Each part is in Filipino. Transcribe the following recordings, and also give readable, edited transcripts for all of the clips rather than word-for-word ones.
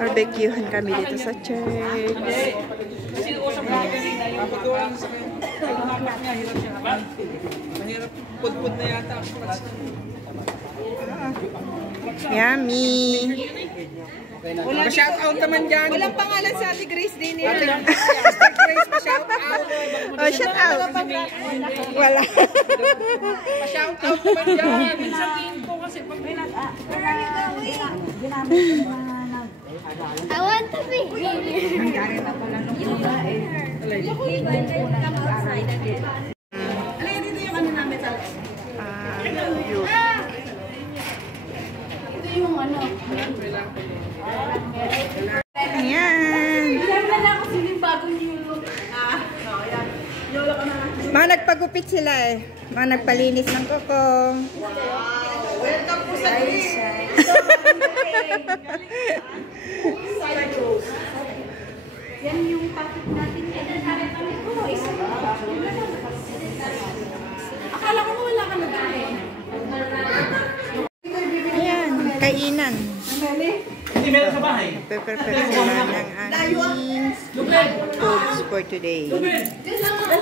Barbecuehan kami dito sa church. Pud-pud na yata. Yummy! Pa-shout out naman dyan. Walang pangalan sa Ate Grace din niya. Ate Grace, pa-shout out. Oh, shout out! Wala. Pa-shout out naman dyan. I want to be Ayan. Mga nagpagupit sila eh. Mga nagpalinis ng kuko. Welcome po sa Grace. yan yung topic natin. Akala ko wala ka nag-ain. Ayan, kainan. Hindi meron sa bahay. Prepare sila ng aming foods for today.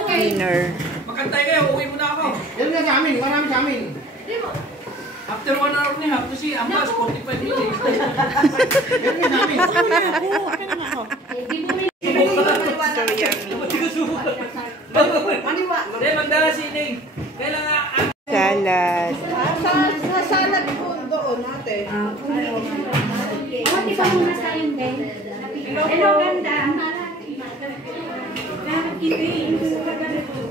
Dinner. Makantay kayo, uwi mo na ako. Yan na sa amin, marami sa amin. After 1 hour and a half, kasi ang bus, 45 minutes. Yan na sa amin. So yummy. Hindi, magdala sining. Kailangan... Salad. Sa salad po doon natin. Di ba muna tayong din? Hello, ganda.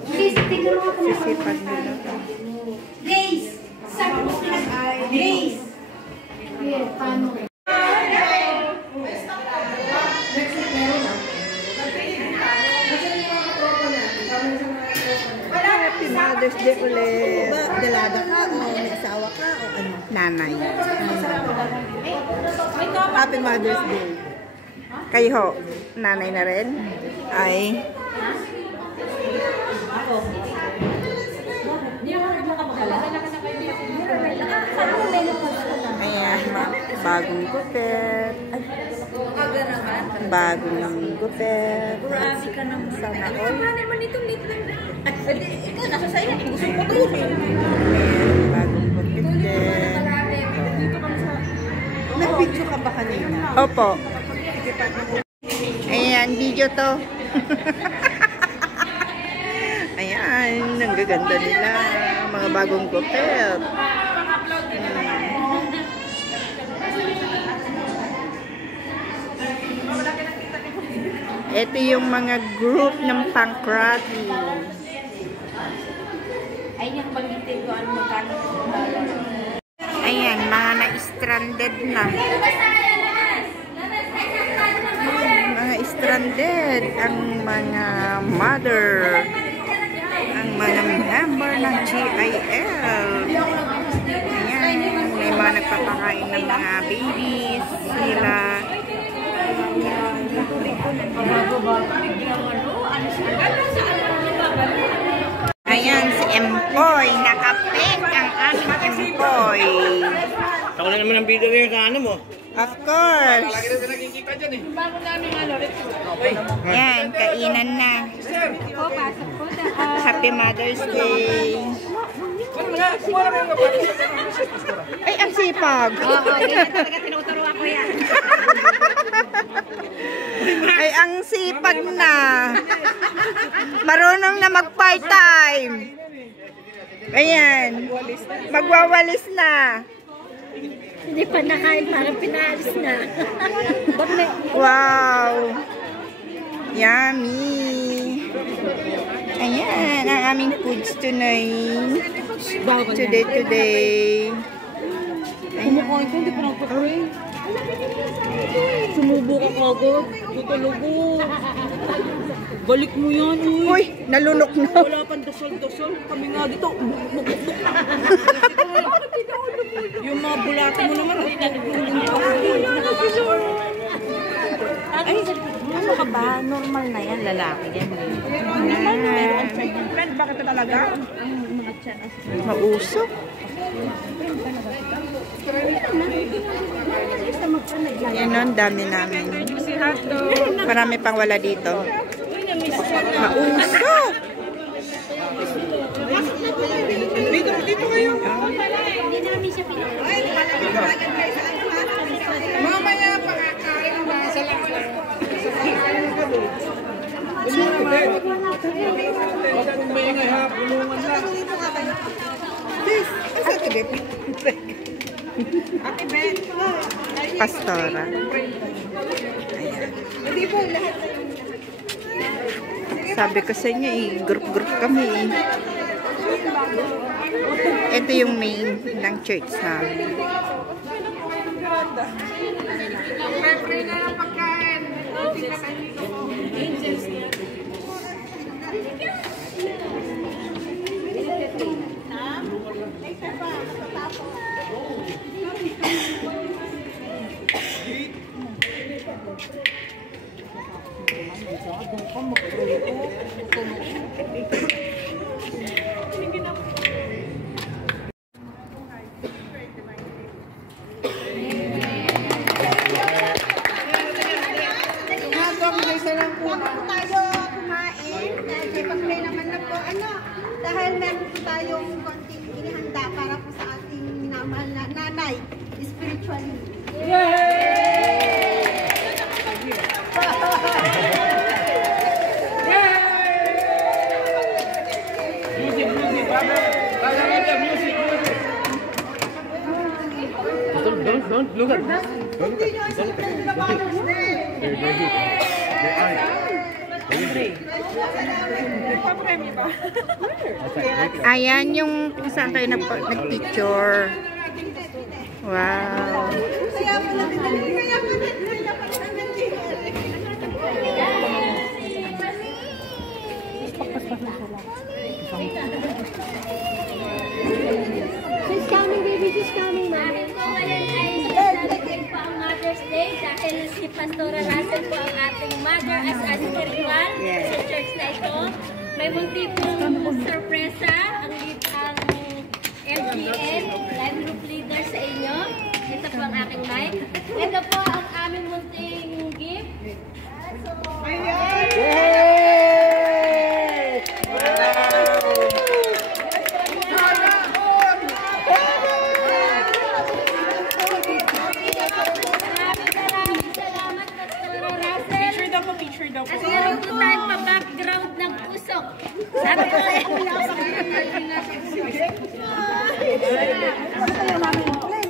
Please, tignan mo ako. Sisipag nila. Grace! Sabi mo pinag-ay. Grace! Paano? Happy Mother's Day ulit. Dalada ka o may asawa ka o ano? Nanay. Happy Mother's Day. Kayo ho, nanay na rin? Ay. Ayan, bagong gupit. Bagong gupit. Grabe ka naman. Sana all. Naman ito, dito lang. Ikaw, nasa sa'yo. Gusto mo ito. Bagong gupit din. Nag-video ka ba kanina? Opo. Ayan, video to. Ayan, ang gaganda nila. Mga bagong gupit. Ito yung mga group ng Pankrati. Ay, yung pag-itay ko, ano magkano? Ayan, mga na-stranded na. Mga stranded. Ang mga mother. Ang mga member ng GIL. Ayan, may mga nagpapakain ng mga babies. Sila. Ayan, si Empoy. Nakapik ang aming Empoy. Ako na naman ang video ngayon sa ano mo. Of course. Lagi na nakikita dyan eh. Ayan, kainan na. Happy Mother's Day. Ay, ang sipag. Oo, yan talaga tinuturuan ko yan. Ay, ang sipag na. Marunong na mag-part-time. Ayan. Magwawalis na. Hindi pa nakain, parang pinaalis na. Wow. Yummy. Ayan, ang aming foods tonight. Today. Kumakain ko, hindi pa nagpapakain. Sumubo ka kagad. Tutulugo. Balik mo yan, uy. Uy, nalunok na. Wala pang dasal-dasal. Kami nga dito. Yung mga bulata mo naman. Ay, ano ka ba? Normal na yan, lalaki yan. Normal na yan. Friend, bakit talaga? Mausok. Yan o, dami namin. Marami pang wala dito. Mausok! Dito kayo. Hindi namin siya Mamaya pakakain na sa lakas. Kung may ingay ha, bulungan lang. Pastora. Sabi ko sa inyo, group-group kami. Ito yung main ng church namin. Pray na lang pagkain. Dahil meron po tayong konting inihanda para po sa ating minamahal na nanay, spiritually. Don't look at this. Don't look at Ayan yung kung saan kayo nag-picture. Wow. She's coming, baby. She's coming, mami. Akin po ngayon ay celebrate po ang Mother's Day dahil si Pastora Russell po ang ating mother as spiritual sa church na ito. May munti pong sorpresa ang MGN, live group leader sa inyo. Ito po ang aking mic. Ito po ang aming munting gift. Salamat, Pastora Russell. Picture daw po. At meron po tayong pa-background ng pusok. Sabi ko sa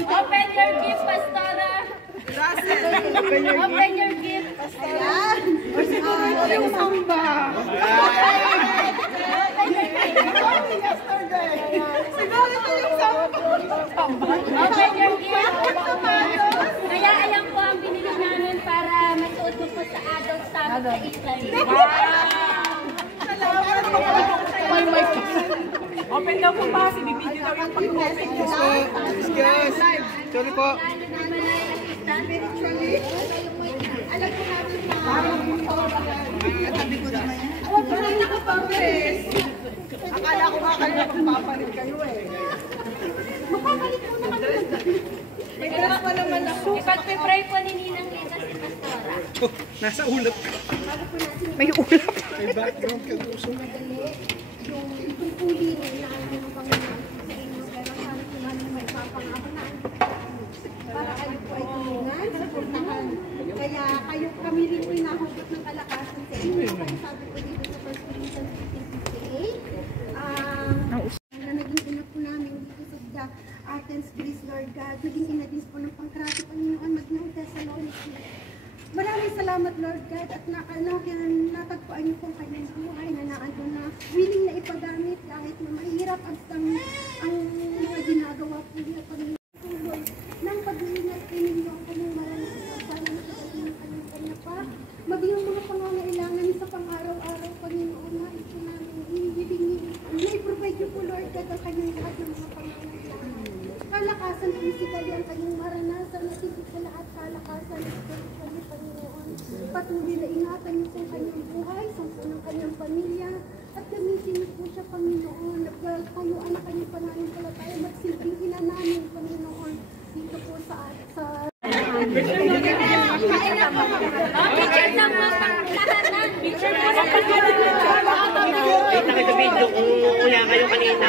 Open your gift, Pastora. Open your gift, Pastora. Yung samba. Siguro ito yung samba. Open your gift. Kaya ayan po ang binili namin para masuot mo po sa adult summit sa Italy. Open daw po pa kasi bibidyo daw yung pag-open. Yes. Sorry po. Lalo naman ay assistant. Alam ko natin na katabi ko naman yan. Huwag ko na nakapag-press. Akala ko nga kayo magpapalit kayo eh. Mapapalit mo na kami. May dress pa naman ako. Ipag-pray po ni Ninang Lita si Pastora. Nasa ulap. May ulap. May background ka gusto. Yung itupuli na inaano ng Panginoon sa inyo. Pero sabi ko namin may papangako na para kayo po ay tulungan, suportahan. Kaya kayo kami rin pinahugot ng kalakasan sa inyo. Kaya sabi ko dito sa 1 Corinthians 15:58, na naging ina po namin dito sa Athens, Greece, Lord God. Naging ina din po ng pangkrati, Panginoon, maging Thessalonians. Maraming salamat, Lord God, at natagpuan niyo po kanyang buhay na naano na willing na ipagamit kahit na mahirap ang mga ginagawa po niya, Panginoon. Nang pag-iingat ninyo ang kanyang maraming kasama na kanyang kanya pa, maging ang mga pangangailangan sa pang-araw-araw, Panginoon, na ito namin i-provide niyo po, Lord God, ang kanyang lahat ng mga pangangailangan. Kalakasan physically ang kanyang maranasan at higit sa lahat kalakasan spiritually, Panginoon. Patuloy na ingatan niyo sa kanyang buhay, sa ng kanyang pamilya, at gamitin niyo po siya, Panginoon. Kayo anak hotdog kung kuya kayo kanina.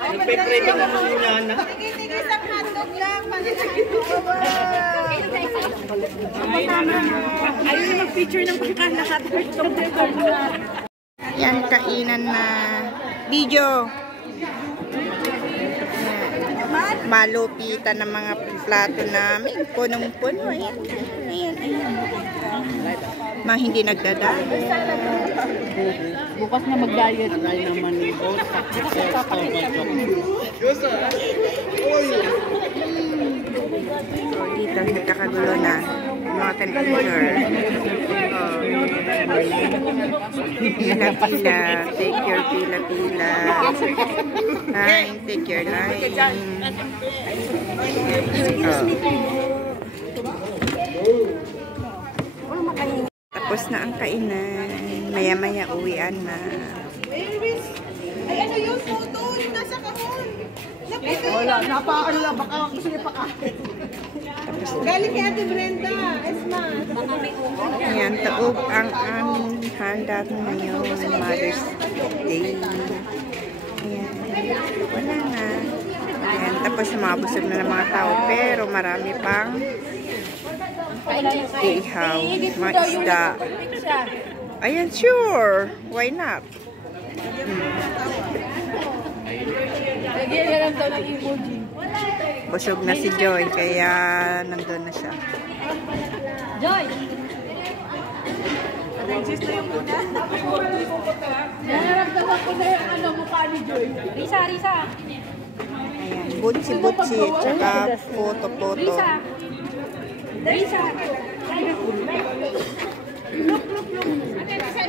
Nagpe-prepare na mga ulan na. Tigis ang hotdog lang. Ayaw na mag-feature ng pagkain na hotdog. Yan, kainan na video. Malupitan ng mga plato namin. Punong-puno. Ayan. Ayan, ayan. Mga hindi nagdadaan. Bukas na mag-diet. Naman ni Boss. Dito, nagkakagulo na. Mga temperature. Pila-pila. Take your pila-pila. Line, take your line. Tapos na ang kainan. Maya-maya uwian na. Ay, ano yung photo? Yung nasa kahon. Wala, napakano lang. Baka gusto niya pakain. Galing kay Ate Brenda. Esma. Ayan, taog ang aming handa ngayon. Mother's Day. Ayan. Wala na. Ayan, tapos mabusog na ng mga tao. Pero marami pang ihaw. Mga isda. Ayan, sure. Why not? Lagyan na lang daw ng emoji. Busog na si Joy, kaya nandun na siya. Joy! Nararamdaman ko na yung ano, mukha ni Joy. Risa, Risa! Ayan, butsi-butsi, tsaka photo-photo. Risa! Risa!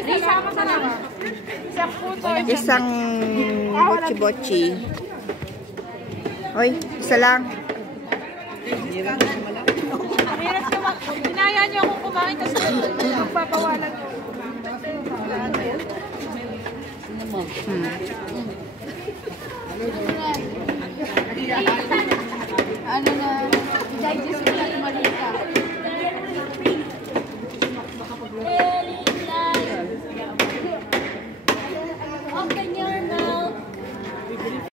Risa, masarap! Isang puto. Isang butsi-butsi. Hoy, isa lang. Hinaya niyo akong kumain kasi magpapawalan ko. Ano na, digest ko na tumalita.